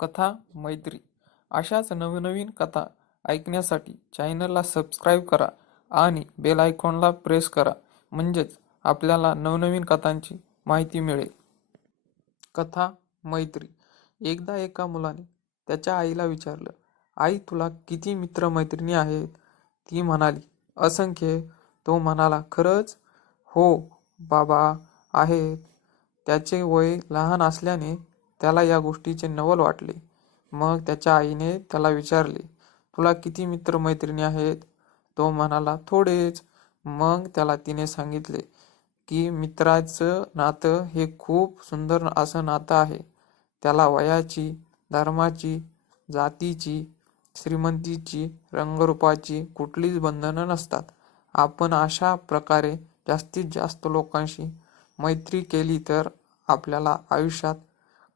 कथा मैत्री अशाच नवनवीन कथा ऐकण्यासाठी चॅनलला सबस्क्राईब करा आणि बेल आयकॉनला प्रेस करा, म्हणजेच आपल्याला नवनवीन कथांची माहिती मिळेल. कथा मैत्री. एकदा एका मुलाने त्याच्या आईला विचारलं, आई, तुला किती मित्रमैत्रिणी आहेत? ती म्हणाली, असंख्य. तो म्हणाला, खरंच? हो बाबा, आहेत. त्याचे वय लहान असल्याने त्याला या गोष्टीचे नवल वाटले. मग त्याच्या आईने त्याला विचारले, तुला किती मित्रमैत्रिणी आहेत? तो म्हणाला, थोडेच. मग त्याला तिने सांगितले की मित्राचं नातं हे खूप सुंदर असं नातं आहे. त्याला वयाची, धर्माची, जातीची, श्रीमंतीची, रंगरूपाची कुठलीच बंधनं नसतात. आपण अशा प्रकारे जास्तीत जास्त लोकांशी मैत्री केली तर आपल्याला आयुष्यात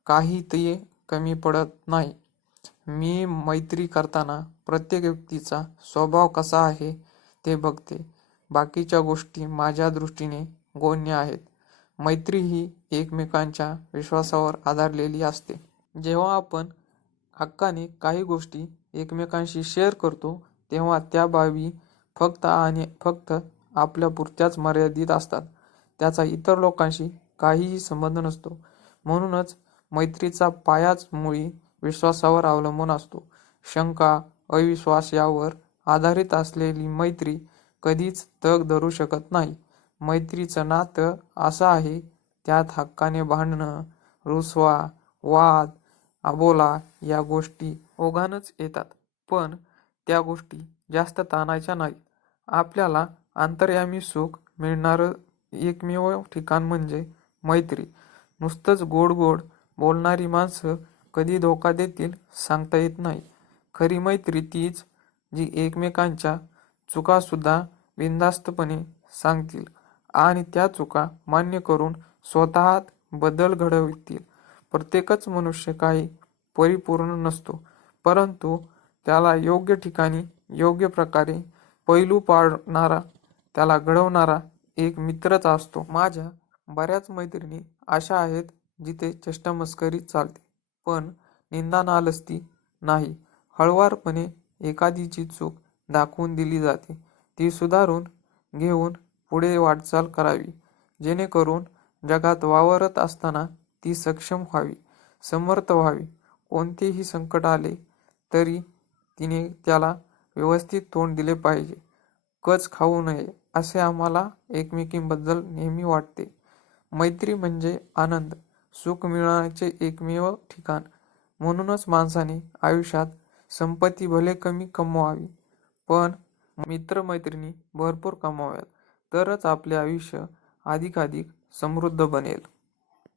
काहीही कमी पडत नाही. मी मैत्री करताना प्रत्येक व्यक्तीचा स्वभाव कसा आहे ते बघते. बाकीच्या गोष्टी माझ्या दृष्टीने गौण आहेत. मैत्री ही एकमेकांच्या विश्वासावर आधारलेली असते. जेव्हा आपण हक्काने काही गोष्टी एकमेकांशी शेअर करतो तेव्हा त्या बाबी फक्त आणि फक्त आपल्यापुरत्याच मर्यादित असतात. त्याचा इतर लोकांशी काहीही संबंध नसतो. म्हणूनच मैत्रीचा पायाच मुळी विश्वासावर अवलंबून असतो. शंका, अविश्वास यावर आधारित असलेली मैत्री कधीच तग धरू शकत नाही. मैत्रीचं नातं असं आहे, त्यात हक्काने भांडणं, रुसवा, वाद, अबोला या गोष्टी ओघानच येतात. पण त्या गोष्टी जास्त ताणायच्या नाहीत. आपल्याला अंतर्यामी सुख मिळणारं एकमेव ठिकाण म्हणजे मैत्री. नुसतंच गोड गोड बोलणारी माणसं कधी धोका देतील सांगता येत नाही. खरी मैत्री तीच जी एकमेकांच्या चुकासुद्धा बिनधास्तपणे सांगतील आणि त्या चुका मान्य करून स्वतःत बदल घडवतील. प्रत्येकच मनुष्य काही परिपूर्ण नसतो, परंतु त्याला योग्य ठिकाणी योग्य प्रकारे पैलू पाडणारा, त्याला घडवणारा एक मित्रच असतो. माझ्या बऱ्याच मैत्रिणी अशा आहेत जिथे चेष्टामस्करी चालते, पण निंदा नालस्ती नाही. हळुवारपणे एखादीची चूक दाखवून दिली जाते, ती सुधारून घेऊन पुढे वाटचाल करावी, जेणेकरून जगात वावरत असताना ती सक्षम व्हावी, समर्थ व्हावी. कोणतेही संकट आले तरी तिने त्याला व्यवस्थित तोंड दिले पाहिजे. कच खाऊ नये असे आम्हाला एकमेकींबद्दल नेहमी वाटते. मैत्री म्हणजे आनंद, सुख मिळवण्याचे एकमेव ठिकाण. म्हणूनच माणसाने आयुष्यात संपत्ती भले कमी कमवावी, पण मित्रमैत्रिणी भरपूर कमवाव्यात, तरच आपले आयुष्य अधिकाधिक समृद्ध बनेल.